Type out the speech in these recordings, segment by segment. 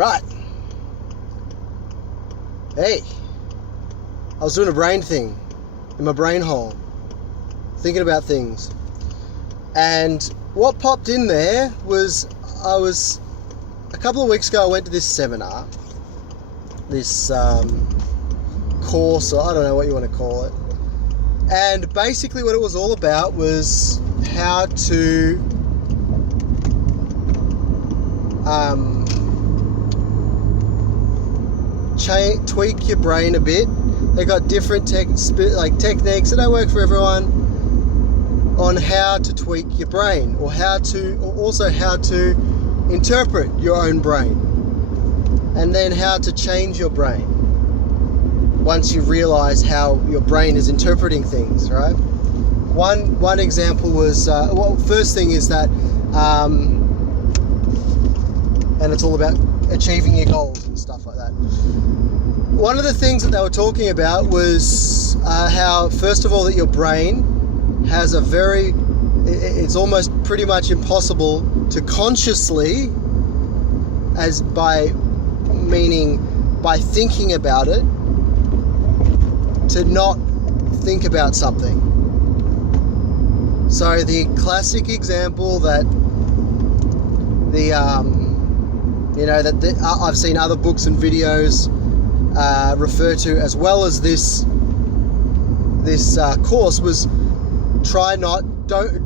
Right. Hey. I was doing a brain thing in my brain hole, thinking about things. And what popped in there was, a couple of weeks ago, I went to this seminar, this course, or I don't know what you want to call it. And basically what it was all about was how to tweak your brain a bit. They got different techniques that don't work for everyone on how to tweak your brain, or also how to interpret your own brain, and then how to change your brain once you realize how your brain is interpreting things, right? One example was, first thing is that, and it's all about achieving your goals and stuff like that. One of the things that they were talking about was how, first of all, that your brain has it's almost pretty much impossible to consciously, by thinking about it, to not think about something. So the classic example that I've seen other books and videos refer to, as well as this course, was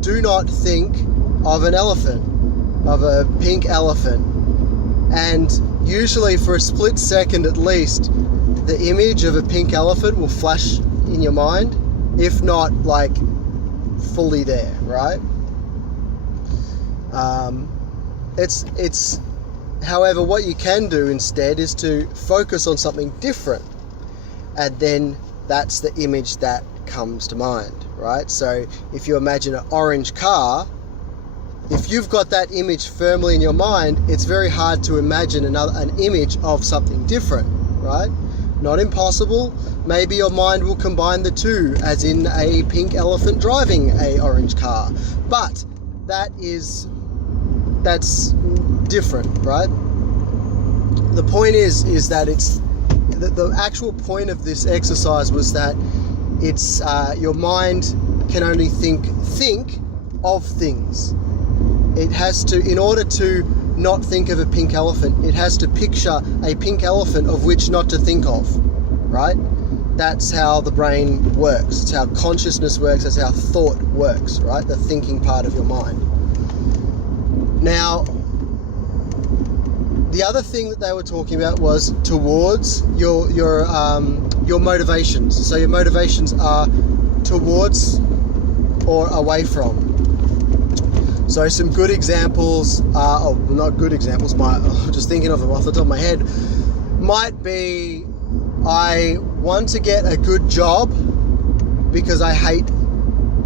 do not think of an elephant, of a pink elephant. And usually for a split second at least, the image of a pink elephant will flash in your mind, if not like fully there, right? However, what you can do instead is to focus on something different, and then that's the image that comes to mind, right? So if you imagine an orange car, if you've got that image firmly in your mind, it's very hard to imagine an image of something different, right? Not impossible. Maybe your mind will combine the two, as in a pink elephant driving a orange car, but that's different, right? The point is that the actual point of this exercise was that it's your mind can only think of things. It has to, in order to not think of a pink elephant, it has to picture a pink elephant of which not to think of, right? That's how the brain works. It's how consciousness works. That's how thought works, right? The thinking part of your mind. Now, the other thing that they were talking about was towards your motivations. So your motivations are towards or away from. So some good examples are, not good examples, I'm just thinking of them off the top of my head, might be, I want to get a good job because I hate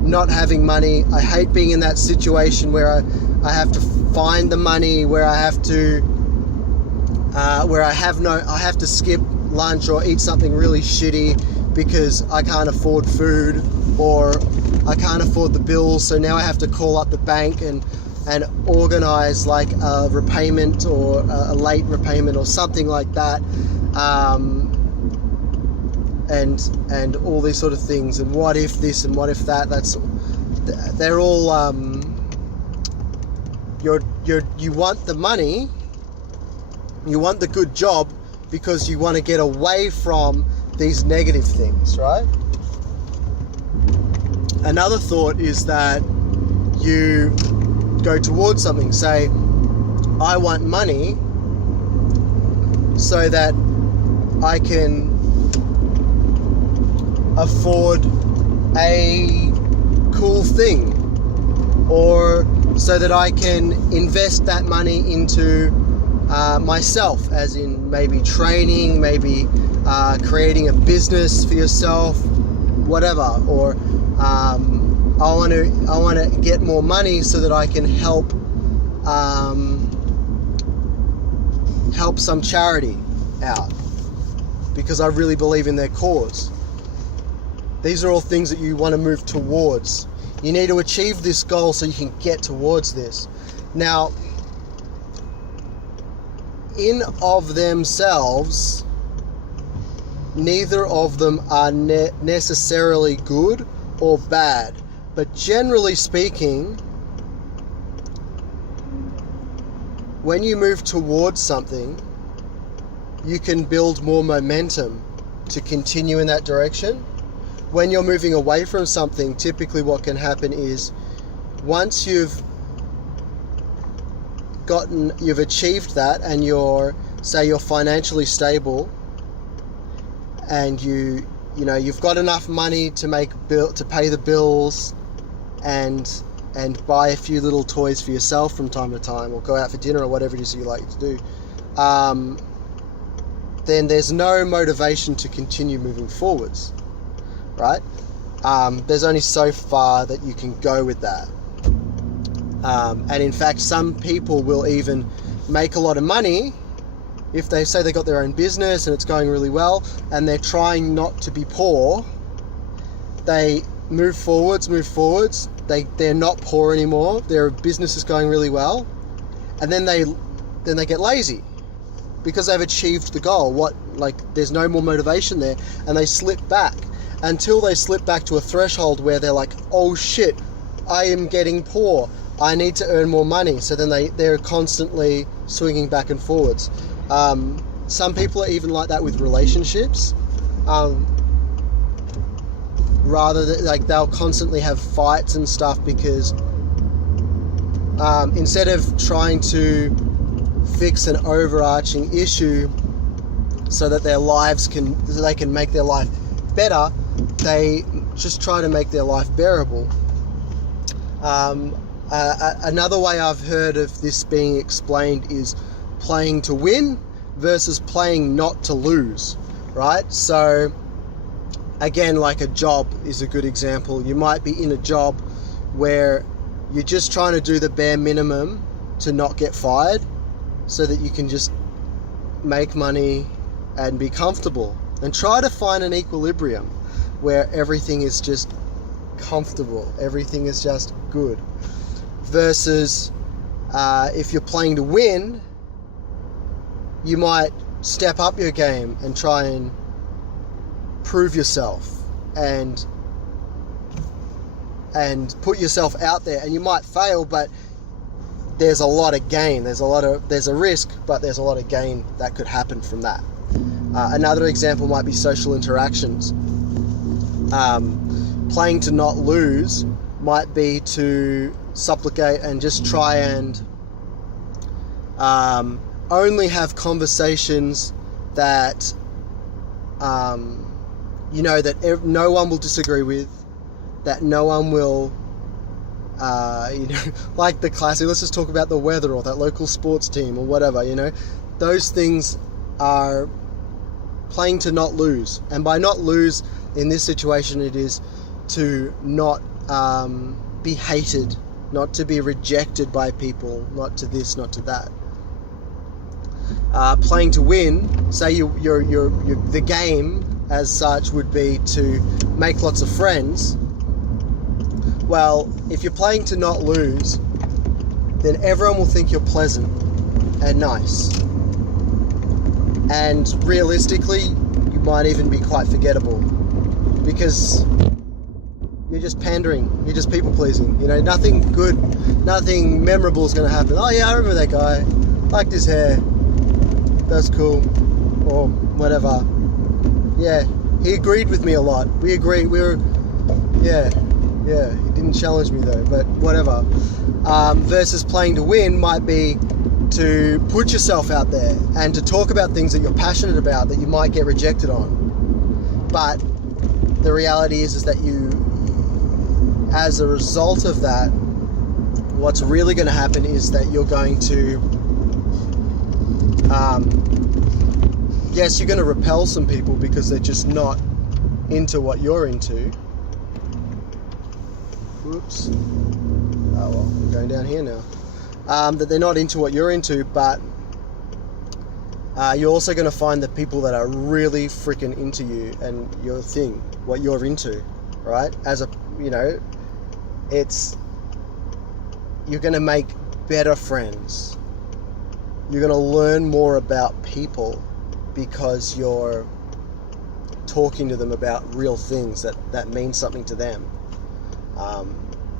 not having money. I hate being in that situation where I have to find the money, where I have to I have to skip lunch or eat something really shitty because I can't afford food, or I can't afford the bills, so now I have to call up the bank and organize like a repayment or a late repayment or something like that, and all these sort of things, and what if this and what if that. They're all you want the money, you want the good job because you want to get away from these negative things, right? Another thought is that you go towards something. Say, I want money so that I can afford a cool thing, or so that I can invest that money into myself, as in maybe training, maybe creating a business for yourself, whatever. Or I want to get more money so that I can help some charity out because I really believe in their cause. These are all things that you want to move towards. You need to achieve this goal so you can get towards this. Now, in of themselves, neither of them are necessarily good or bad. But generally speaking, when you move towards something, you can build more momentum to continue in that direction. When you're moving away from something, typically what can happen is once you've achieved that and you're financially stable and you've got enough money to pay the bills and buy a few little toys for yourself from time to time, or go out for dinner or whatever it is you like to do, then there's no motivation to continue moving forwards, right? There's only so far that you can go with that. And in fact, some people will even make a lot of money if they say they got their own business and it's going really well and they're trying not to be poor. They move forwards. They're not poor anymore. Their business is going really well, and then they get lazy because they've achieved the goal. There's no more motivation there, and they slip back until they slip back to a threshold where they're like, oh shit, I am getting poor. I need to earn more money. So then they're constantly swinging back and forwards. Some people are even like that with relationships. They'll constantly have fights and stuff because instead of trying to fix an overarching issue so that they can make their life better, they just try to make their life bearable. Another way I've heard of this being explained is playing to win versus playing not to lose, right? So again, like a job is a good example. You might be in a job where you're just trying to do the bare minimum to not get fired so that you can just make money and be comfortable, and try to find an equilibrium where everything is just comfortable, everything is just good, versus if you're playing to win, you might step up your game and try and prove yourself and put yourself out there, and you might fail, but there's a lot of gain, there's a risk, but there's a lot of gain that could happen from that. Another example might be social interactions. Playing to not lose might be to supplicate and just try and only have conversations that that no one will disagree with, that no one will like the classic, let's just talk about the weather or that local sports team or whatever, those things are playing to not lose. And by not lose in this situation, it is to not be hated, not to be rejected by people, not to this, not to that. Playing to win, say you're the game as such would be to make lots of friends. Well, if you're playing to not lose, then everyone will think you're pleasant and nice. And realistically, you might even be quite forgettable because you're just pandering, you're just people pleasing. Nothing good, nothing memorable is going to happen. Oh yeah, I remember that guy, liked his hair, that's cool, or whatever. Yeah, he agreed with me a lot. We agreed, yeah, he didn't challenge me though, but whatever. Versus playing to win might be to put yourself out there and to talk about things that you're passionate about that you might get rejected on. But the reality is that you, as a result of that, what's really going to happen is that you're going to, yes, you're going to repel some people because they're just not into what you're into. Whoops. Oh well, I'm going down here now. That they're not into what you're into, but you're also going to find the people that are really freaking into you and your thing, what you're into, right? You're going to make better friends you're going to learn more about people because you're talking to them about real things that mean something to them.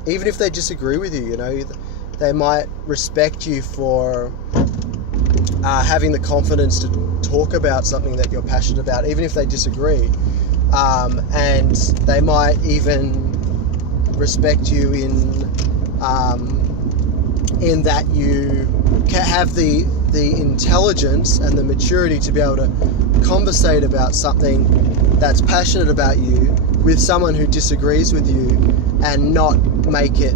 Even if they disagree with you, they might respect you for having the confidence to talk about something that you're passionate about, even if they disagree. And they might even respect you in that you have the intelligence and the maturity to be able to conversate about something that's passionate about you with someone who disagrees with you, and not make it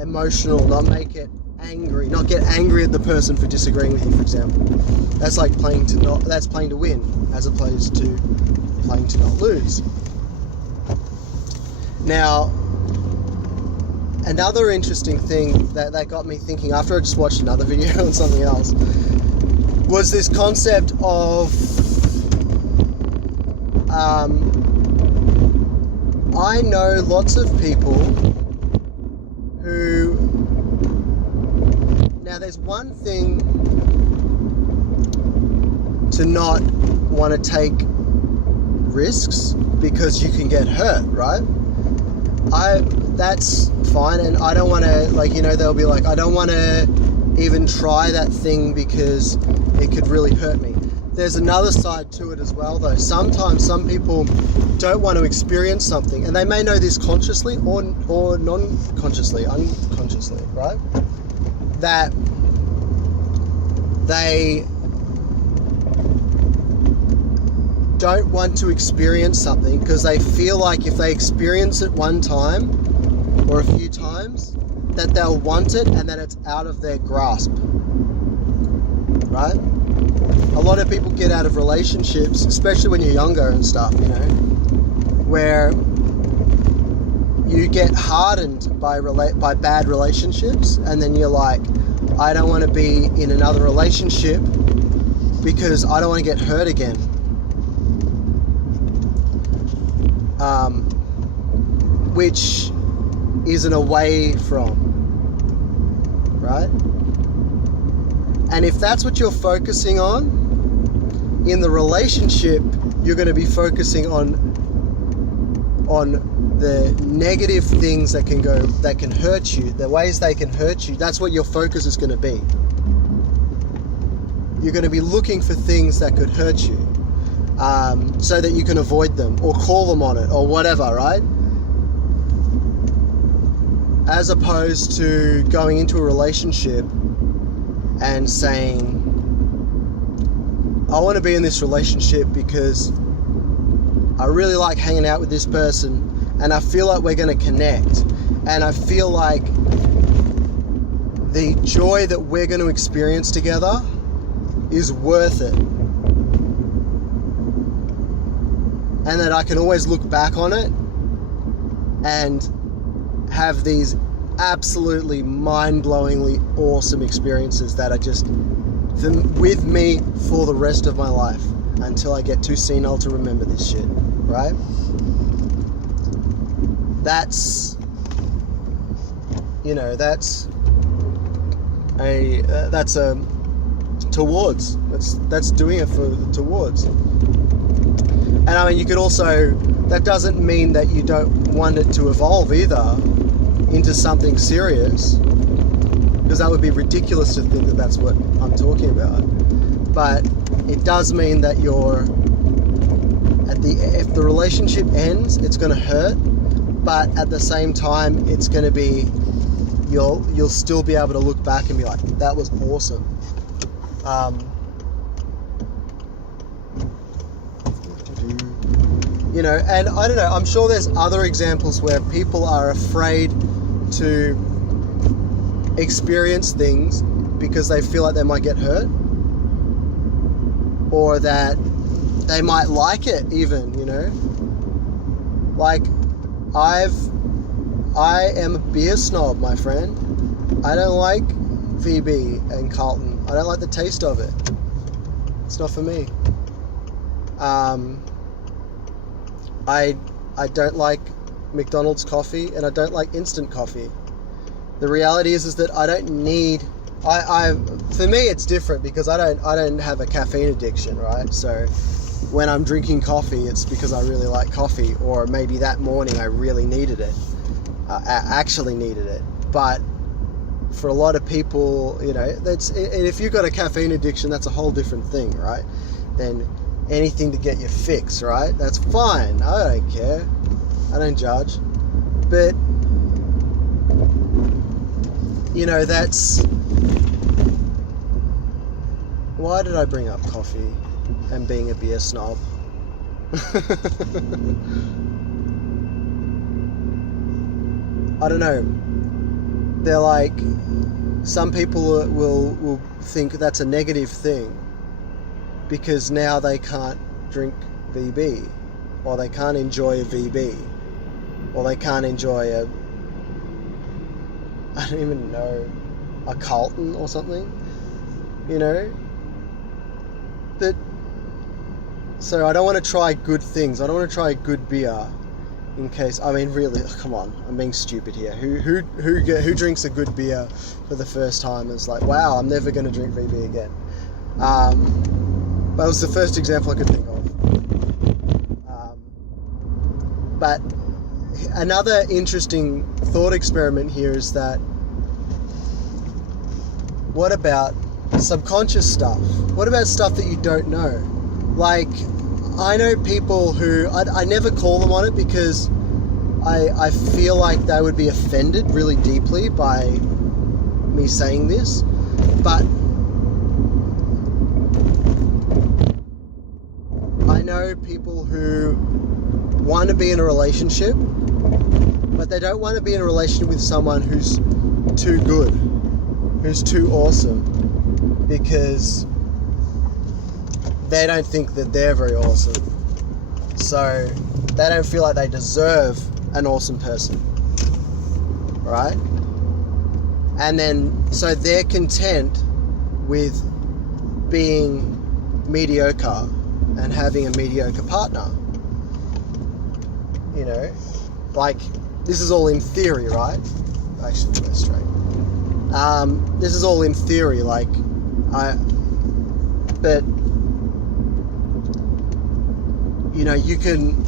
emotional, not make it angry, not get angry at the person for disagreeing with you, for example. That's like playing to win, as opposed to playing to not lose. Now, another interesting thing that got me thinking after I just watched another video on something else was this concept of I know lots of people who, now there's one thing to not want to take risks because you can get hurt, right? That's fine, and I don't want to, they'll be like, I don't want to even try that thing because it could really hurt me. There's another side to it as well, though. Sometimes some people don't want to experience something, and they may know this consciously or non-consciously, unconsciously, right? That they don't want to experience something because they feel like if they experience it one time or a few times, that they'll want it and that it's out of their grasp, right? A lot of people get out of relationships, especially when you're younger and stuff, where you get hardened by bad relationships, and then you're like, I don't want to be in another relationship because I don't want to get hurt again. Which is an away from, right? And if that's what you're focusing on in the relationship, you're going to be focusing on the negative things that can hurt you, the ways they can hurt you. That's what your focus is going to be. You're going to be looking for things that could hurt you, so that you can avoid them or call them on it or whatever, right? As opposed to going into a relationship and saying, I want to be in this relationship because I really like hanging out with this person and I feel like we're going to connect, and I feel like the joy that we're going to experience together is worth it, and that I can always look back on it and have these absolutely mind-blowingly awesome experiences that are just with me for the rest of my life until I get too senile to remember this shit, right? That's towards. That's doing it for the towards. And I mean, you could also, that doesn't mean that you don't want it to evolve either into something serious, because that would be ridiculous to think that that's what I'm talking about. But it does mean that if the relationship ends, it's going to hurt, but at the same time, it's going to be, you'll still be able to look back and be like, that was awesome. And I don't know, I'm sure there's other examples where people are afraid to experience things because they feel like they might get hurt, or that they might like it even, Like, I am a beer snob, my friend. I don't like VB and Carlton. I don't like the taste of it. It's not for me. I don't like McDonald's coffee, and I don't like instant coffee. The reality is that I don't need. For me, it's different because I don't have a caffeine addiction, right? So when I'm drinking coffee, it's because I really like coffee, or maybe that morning I really needed it. I actually needed it. But for a lot of people, if you've got a caffeine addiction, that's a whole different thing, right? Then anything to get your fix, right? That's fine. I don't care. I don't judge. But that's... Why did I bring up coffee and being a beer snob? I don't know. They're like, some people will think that's a negative thing because now they can't drink VB, or they can't enjoy a VB, or they can't enjoy I don't even know, a Carlton or something, But so I don't want to try good things. I don't want to try good beer, in case. I mean, really, come on, I'm being stupid here. Who drinks a good beer for the first time? It's like, wow, I'm never going to drink VB again. That was the first example I could think of. But another interesting thought experiment here is that, what about subconscious stuff? What about stuff that you don't know? Like, I know people who, I never call them on it because I feel like they would be offended really deeply by me saying this, but I know people who want to be in a relationship, but they don't want to be in a relationship with someone who's too good, who's too awesome, because they don't think that they're very awesome. So they don't feel like they deserve an awesome person, right? And then, so they're content with being mediocre and having a mediocre partner. Like, this is all in theory, right? Actually, go straight. This is all in theory, but you can,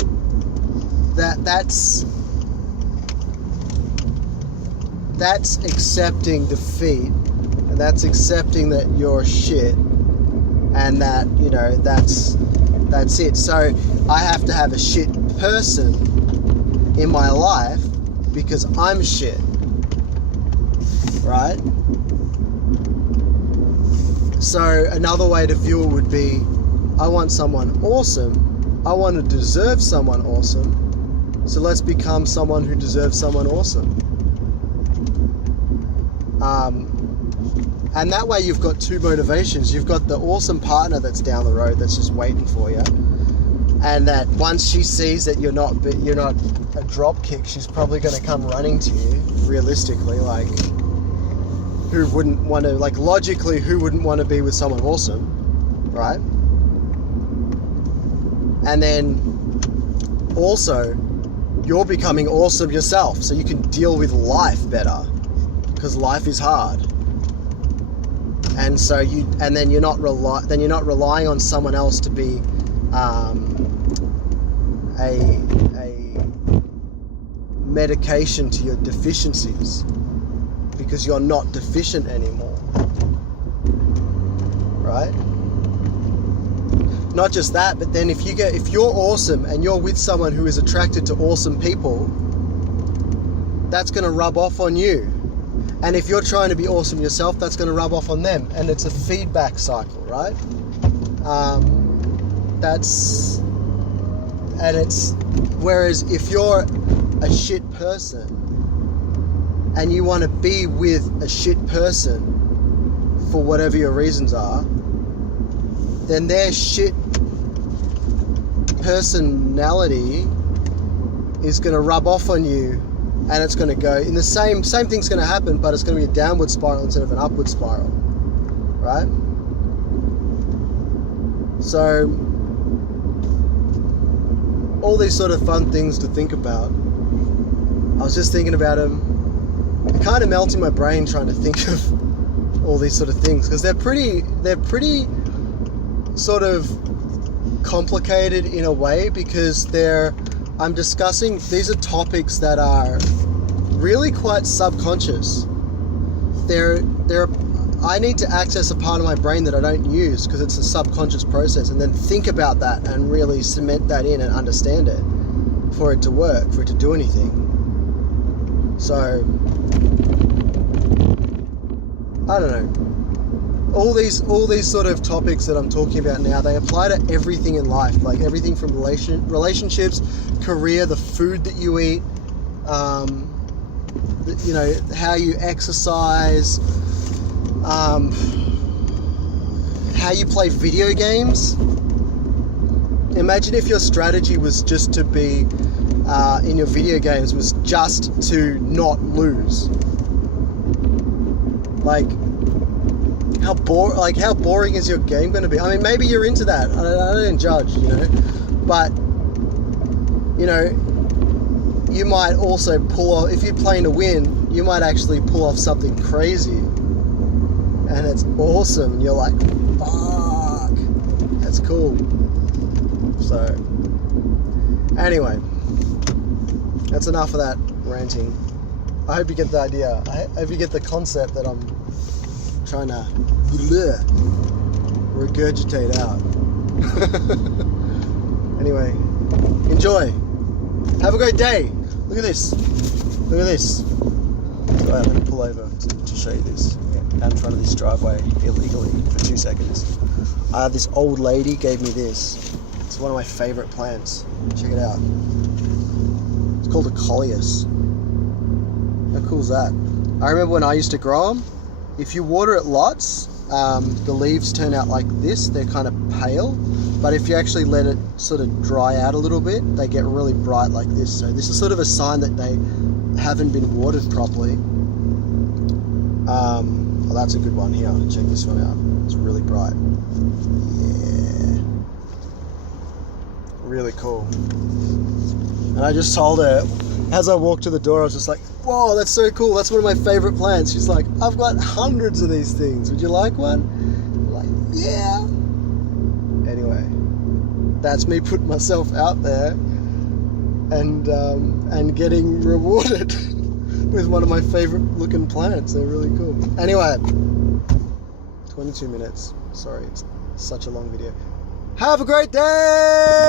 that's accepting defeat, and that's accepting that you're shit, and that, that's it. So I have to have a shit person in my life because I'm shit, right? So another way to view it would be, I want someone awesome. I want to deserve someone awesome. So let's become someone who deserves someone awesome. And that way you've got two motivations. You've got the awesome partner that's down the road that's just waiting for you, and that once she sees that you're not a drop kick, she's probably going to come running to you. Realistically, like, who wouldn't want to, like, logically, who wouldn't want to be with someone awesome, right? And then also, you're becoming awesome yourself, so you can deal with life better, because life is hard. And so then you're not relying on someone else to be a medication to your deficiencies, because you're not deficient anymore, right? Not just that, but then if you're awesome and you're with someone who is attracted to awesome people, that's going to rub off on you. And if you're trying to be awesome yourself, that's going to rub off on them. And it's a feedback cycle, right? Whereas if you're a shit person and you want to be with a shit person for whatever your reasons are, then their shit personality is going to rub off on you, and it's going to go in the same thing's going to happen, but it's going to be a downward spiral instead of an upward spiral, right? So all these sort of fun things to think about. I was just thinking about them it kind of melts in my brain trying to think of all these sort of things, because they're pretty sort of complicated in a way, because I'm discussing, these are topics that are really quite subconscious. I need to access a part of my brain that I don't use, because it's a subconscious process, and then think about that and really cement that in and understand it for it to work, for it to do anything. So I don't know. All these sort of topics that I'm talking about now, they apply to everything in life, like everything from relationships, career, the food that you eat, you know, how you exercise, how you play video games. Imagine if your strategy was just to be in your video games was just to not lose. Like how boring is your game going to be? I mean, maybe you're into that. I don't judge, you know, but you know, you might also pull off, if you're playing to win, you might actually pull off something crazy, and it's awesome, and you're like, fuck, that's cool. So anyway, that's enough of that ranting. I hope you get the idea. I hope you get the concept that I'm trying to regurgitate out. Anyway, enjoy. Have a great day. Look at this. Look at this. So let me pull over to show you this. Out in front of this driveway illegally for 2 seconds. This old lady gave me this. It's one of my favorite plants. Check it out. It's called a coleus. How cool is that? I remember when I used to grow them, if you water it lots, the leaves turn out like this. They're kind of pale. But if you actually let it sort of dry out a little bit, they get really bright like this. So this is sort of a sign that they haven't been watered properly. Well, that's a good one here. Check this one out. It's really bright. Yeah. Really cool. And I just told her, as I walked to the door, I was just like, whoa, that's so cool. That's one of my favorite plants. She's like, I've got hundreds of these things. Would you like one? I'm like, yeah. Anyway, that's me putting myself out there and getting rewarded with one of my favorite looking plants. They're really cool. Anyway, 22 minutes. Sorry, it's such a long video. Have a great day!